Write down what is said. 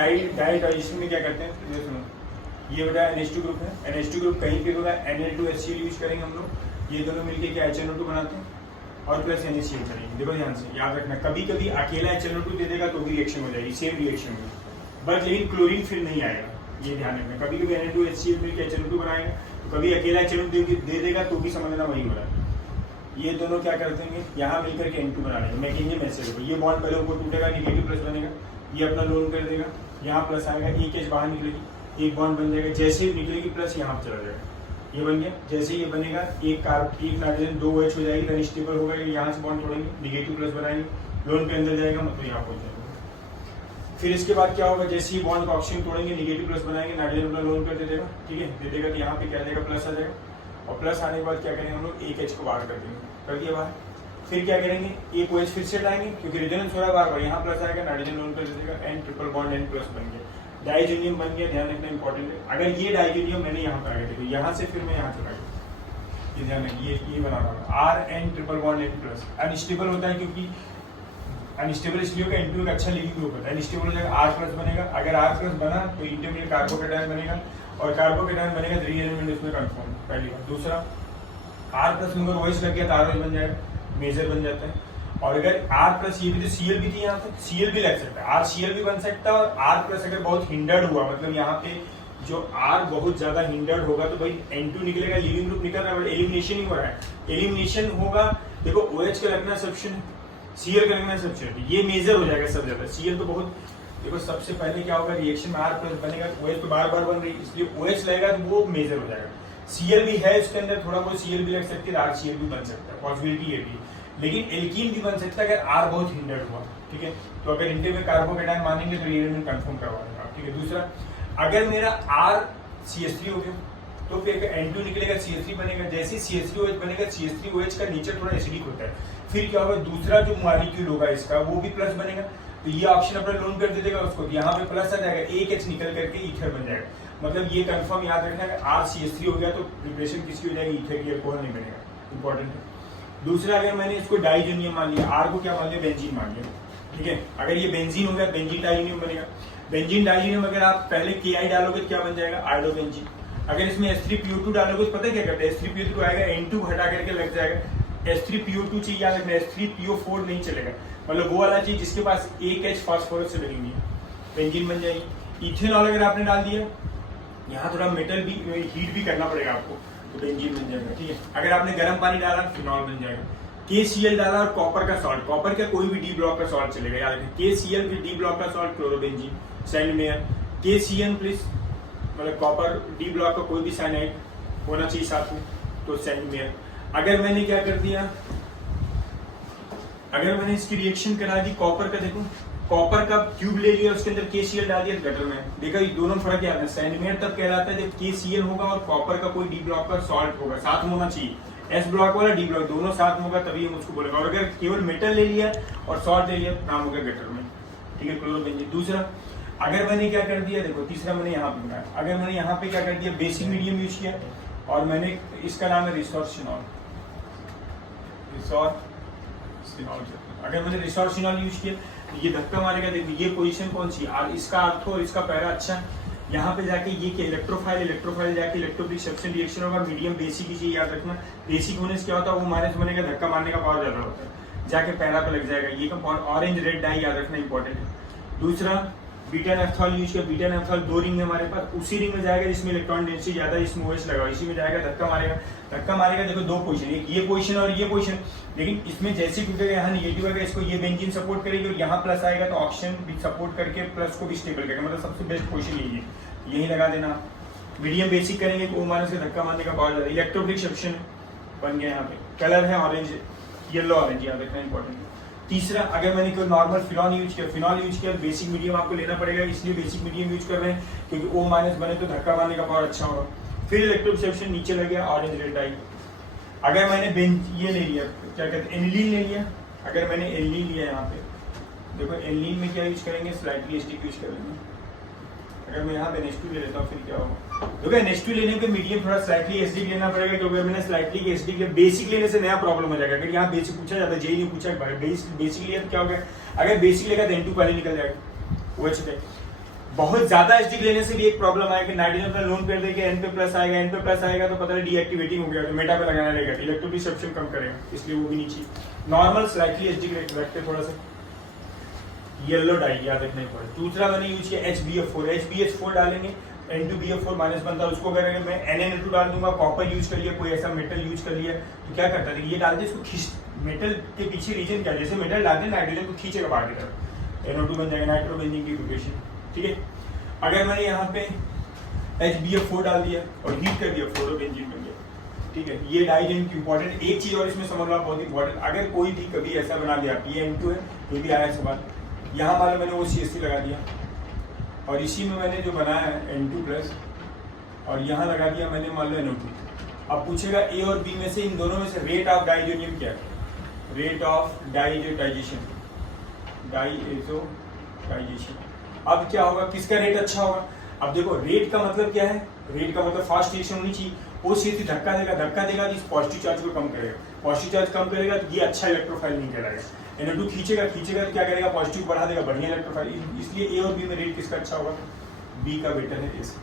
Digestion में क्या करते हैं, ये सुनो, ये बेटा NH2 ग्रुप है, NH2 ग्रुप कहीं पे होगा Nal2HCl यूज करेंगे हम लोग, ये दोनों मिलके क्या HNO2 बनाते हैं और प्लस NaCl करेंगे। देखो ध्यान से याद रखना, कभी कभी अकेला HNO2 दे देगा तो भी रिएक्शन हो जाएगी, सेम रिएक्शन होगी, बट लेकिन क्लोरीन फिर नहीं आएगा, ये ध्यान रखना। कभी कभी Na2HCl मिलकर HNO2 बनाएगा, तो कभी अकेला HNO2 दे देगा तो भी समझना वही हो रहा है। ये दोनों क्या कर देंगे, यहाँ मिलकर के N2 बना लेंगे। मैं कहेंगे मैसेज को, ये बॉन्ड पहले ऊपर टूटेगा, निगेटिव प्लस बनेगा, ये अपना लोन कर देगा, यहाँ प्लस आएगा, एक H बाहर निकलेगी, एक बॉन्ड बन जाएगा, जैसे ही निकलेगी प्लस यहाँ पर चला जाएगा, ये बन गया। जैसे ये बनेगा एक नाइट्रोजन 2 OH हो जाएगी, अनस्टेबल होगा, यहाँ से बॉन्ड तोड़ेंगे, निगेटिव प्लस बनाएंगे, लोन पे अंदर जाएगा, मतलब यहाँ पहुंच जाएगा। फिर इसके बाद क्या होगा, जैसे ही बॉन्ड का ऑक्सीजन तोड़ेंगे, निगेटिव प्लस बनाएंगे, नाइट्रोजन अपना लोन कर दे देगा, ठीक है, दे देगा, तो यहाँ पे क्या आ जाएगा, प्लस आ जाएगा, और प्लस आने के बाद क्या करेंगे हम लोग, एक H को बाहर कर देंगे, कर दिया बाहर। फिर क्या करेंगे, एक OH फिर से हटाएंगे, क्योंकि रेजोनेंस हो रहा है बार बार, यहाँ प्लस आएगा, नाइट्रोजन लोन कर दे देगा, N triple bond N plus बन गया, डाइजेनियम बन गया। ध्यान रखना इंपॉर्टेंट है, अगर ये डाइजेनियम मैंने यहाँ पर आ गया, देखो यहाँ से फिर मैं यहाँ चला गया, ये ध्यान रखिए, ये बना रहा है RN triple bond N plus. Unstable होता है क्योंकि अनस्टेबल इसलिए होगा, N2 का अच्छा लिविंग ग्रुप होता है, अनस्टेबल हो जाएगा, R प्लस बनेगा, अगर R प्लस बना तो इंटरमीडिएट कार्बोकेटायन बनेगा, और कार्बोकेटायन बनेगा 3 एलिमेंट इसमें कंफर्म, पहली बात। दूसरा, R प्लस में अगर OH लग गया तो ROH बन जाएगा, मेजर बन जाता है। और अगर R प्लस ये भी, तो Cl भी थी यहाँ पे, Cl भी लग सकता है, RCl भी बन सकता है, और R प्लस अगर बहुत हिंडर्ड हुआ, मतलब यहाँ पे जो R बहुत ज्यादा हिंडर्ड होगा तो भाई N2 निकलेगा, लिविंग ग्रुप निकल रहा है, एलिमिनेशन ही हो रहा है, एलिमिनेशन होगा। देखो OH का लगना सफिशिएंट, Cl का लगना सफिशिएंट, ये मेजर हो जाएगा सब ज्यादा, Cl तो बहुत। देखो सबसे पहले क्या होगा, रिएक्शन में R प्लस बनेगा, OH तो बार बार बन रही है, इसलिए OH लगेगा तो वो मेजर हो जाएगा। Cl भी है इसके अंदर, थोड़ा बहुत Cl भी लग सकती है, RCl भी बन सकता है, पॉसिबिलिटी ये भी, लेकिन एल्कीन भी बन सकता है अगर R बहुत हिंडर्ड हुआ, ठीक है। तो अगर इंटर में कार्बोकेटायन मानेंगे तो ये एलिमेंट कंफर्म करवा देगा, ठीक है। दूसरा, अगर मेरा R CH3 हो गया तो फिर N2 निकलेगा, CH3 बनेगा, जैसे CH3OH बनेगा, CH3OH का नेचर थोड़ा एसिडिक होता है, फिर क्या होगा, दूसरा जो मॉलिक्यूल होगा इसका वो भी प्लस बनेगा, तो ये ऑप्शन अपना लोन कर दे देगा उसको, यहाँ पे प्लस आ जाएगा, एक H निकल करके ईथर बन जाएगा। मतलब ये कंफर्म याद रखना है, R CH3 हो गया तो प्रिपरेशन किसकी हो जाएगी, ईथर की, अल्कोहल नहीं बनेगा, इंपॉर्टेंट है। दूसरा, अगर मैंने इसको डाइजेनियम मान लिया, R को क्या मान लिया, बेंजीन मान लिया, ठीक है। अगर ये बेंजीन हो गया, बेंजीन डाइजेनियम बनेगा, बेंजीन डाइजेनियम अगर आप पहले Ki डालोगे तो क्या बन जाएगा, आयोडोबेंजीन। अगर इसमें H3PO2 डालोगे तो पता है क्या करते हैं, H3PO2 आएगा, N2 हटा करके लग जाएगा, H3PO2 चाहिए, याद रखना H3PO4 नहीं चलेगा, मतलब वो वाला चीज जिसके पास एक H फास्फोरस से लगी हुई है, बेंजीन बन जाएगी। इथेनॉल अगर आपने डाल दिया, यहाँ थोड़ा मेटल भी हीट भी करना पड़ेगा आपको, तो बेंजीन बन जाएगा, ठीक है। अगर आपने गर्म पानी डाला फिनॉल बन जाएगा। KCl डाला और कॉपर का सॉल्ट, कॉपर का कोई भी डी ब्लॉक का सॉल्ट चलेगा, याद रखें KCl फिर डी ब्लॉक का salt chlorobenzene, Sandmeyer, KCN please, मतलब कॉपर डी ब्लॉक का कोई भी साइनाइड होना चाहिए साथ में, तो सैंडमेयर। अगर मैंने क्या कर दिया, अगर मैंने इसकी रिएक्शन करा दी कॉपर का, देखो कॉपर का क्यूब ले लिया, उसके अंदर KCl डाल दिया गटर में, देखा ये दोनों फर्क क्या है, सैंडमेयर तब कहलाता है जब KCl होगा और कॉपर का कोई डी ब्लॉक का सॉल्ट होगा, साथ में होना चाहिए, S ब्लॉक वाला डी ब्लॉक दोनों साथ में होगा तभी हम उसको बोलेंगे। और अगर केवल मेटल ले लिया और सॉल्ट ले लिया नाम होगा गटर में, ठीक है, क्लोरोबेंजीन। दूसरा, अगर मैंने क्या कर दिया, देखो तीसरा मैंने यहाँ पे बनाया, अगर मैंने यहाँ पे क्या कर दिया, बेसिक मीडियम यूज किया, और मैंने इसका नाम है रिसोर्सिनॉल, अगर मैंने रिसोर्सिनॉल यूज किया तो ये धक्का मारेगा, देखो ये पोजीशन कौन सी, और इसका अर्थ और इसका पैरा अच्छा, यहाँ पे जाके ये क्या इलेक्ट्रोफाइल जाके इलेक्ट्रोफिलिक सब्स्टिट्यूशन रिएक्शन होगा, मीडियम बेसिक की चीज याद रखना, बेसिक होने से क्या होता है वो माइनस बनेगा, धक्का मारने का पावर ज्यादा होता है, जाके पैरा पे लग जाएगा, ये कंपाउंड ऑरेंज रेड डाई याद रखना इंपॉर्टेंट है। दूसरा, बीटा नेफ्थॉल यूज किया, बीटा नेफ्थॉल 2 रिंग है हमारे पास, उसी रिंग में जाएगा जिसमें इलेक्ट्रॉन डेंसिटी ज्यादा है, इसमें OH लगा, इसी में जाएगा, धक्का मारेगा, देखो 2 पोजीशन, एक ये पोजीशन और ये पोजीशन, लेकिन इसमें जैसे टूटेगा यहाँ निगेटिव आएगा, इसको ये बेंजीन सपोर्ट करेगी, और यहाँ प्लस आएगा तो ऑक्सीजन भी सपोर्ट करके प्लस को भी स्टेबल करेगा, मतलब सबसे बेस्ट पोजीशन यही है, यही लगा देना। मीडियम बेसिक करेंगे तो O- से धक्का मारने का पावर ज्यादा, इलेक्ट्रोफिलिक सब्स्टिट्यूशन बन गया, यहाँ पे कलर है ऑरेंज, येलो ऑरेंज याद रखना इंपॉर्टेंट है। तीसरा, अगर मैंने कोई नॉर्मल फिनॉल यूज किया, बेसिक मीडियम आपको लेना पड़ेगा, इसलिए बेसिक मीडियम यूज कर रहे हैं क्योंकि O- बने तो धक्का मारने का पावर अच्छा होगा। फिर इलेक्ट्रोफिलिक नीचे लग गया, ऑरेंज रेड आई। अगर मैंने ये ले लिया, क्या कहते हैं, एनिलीन ले लिया, अगर मैंने एनिलीन लिया यहाँ पे, देखो एनिलीन में क्या यूज करेंगे, स्लाइटली एसिडिक यूज करेंगे। अगर मैं यहाँ पे NH2 ले लेता हूँ फिर क्या होगा, देखो NH2 लेने पे मीडियम थोड़ा स्लाइटली एसिडिक लेना पड़ेगा, क्योंकि अगर मैंने स्लाइटली एसिडिक लिया, बेसिक लेने से नया प्रॉब्लम हो जाएगा। अगर यहाँ बेसिक पूछा जाता है, जेई नहीं पूछा, बेसिक लिया तो क्या हो गया, अगर बेसिक लेगा तो N2 पहले निकल जाएगा OH पे, बहुत ज्यादा एचडी लेने से भी एक प्रॉब्लम आएगी, नाइट्रोजन अपना लोन पेयर देके एन पे प्लस आएगा, एन पे प्लस आएगा तो पता है डीएक्टिवेटिंग हो गया, तो मेटा पे लगाना रहेगा, इलेक्ट्रो डिस्ट्रप्शन कम करेगा, इसलिए वो भी नहीं चाहिए। नॉर्मल स्लाइटली एचडी रखते थोड़ा सा येलो डाई याद रखना पड़ेगा। दूसरा मैंने यूज किया HbF4, HbH4 डालेंगे N2BF4 माइनस बनता है, उसको अगर मैं NaNO2 डाल दूंगा, कॉपर यूज कर लिया, कोई ऐसा मेटल यूज कर लिया तो क्या करता है, ये डालते इसको खींच, मेटल के पीछे रीजन क्या है, जैसे मेटल डालते हैं नाइट्रोजन को खींचेगा बाहर की तरफ, NO2 बन जाएगा, नाइट्रोबेंजीन की इक्वेशन, ठीक है। अगर मैंने यहाँ पे HbF4 डाल दिया और हीट कर दिया, फ्लोरोबेंजीन बन गया, ठीक है। ये डाई इंपॉर्टेंट, एक चीज और इसमें समझ लो बहुत इंपॉर्टेंट, अगर कोई भी कभी ऐसा बना दिया PM2 है, ये भी आया सवाल, यहाँ वाले मैंने वो CH3 लगा दिया और इसी में मैंने जो बनाया है N2+ और यहाँ लगा दिया मैंने मान लो NO2। अब पूछेगा A और B में से, इन दोनों में से रेट ऑफ डाइजोनियम क्या है, रेट ऑफ डाइजोटाइजेशन, अब क्या होगा, किसका रेट अच्छा होगा। अब देखो रेट का मतलब क्या है, रेट का मतलब फास्ट रिएक्शन होनी चाहिए, वो CH3 धक्का देगा तो इस पॉजिटिव चार्ज को कम करेगा, पॉजिटिव चार्ज कम करेगा तो ये अच्छा इलेक्ट्रोफाइल नहीं कहलाएगा। NO2 खींचेगा तो क्या करेगा, पॉजिटिव बढ़ा देगा, बढ़िया इलेक्ट्रोफाइल, इसलिए A और B में रेट किसका अच्छा होगा, B का बेटर है, इसका।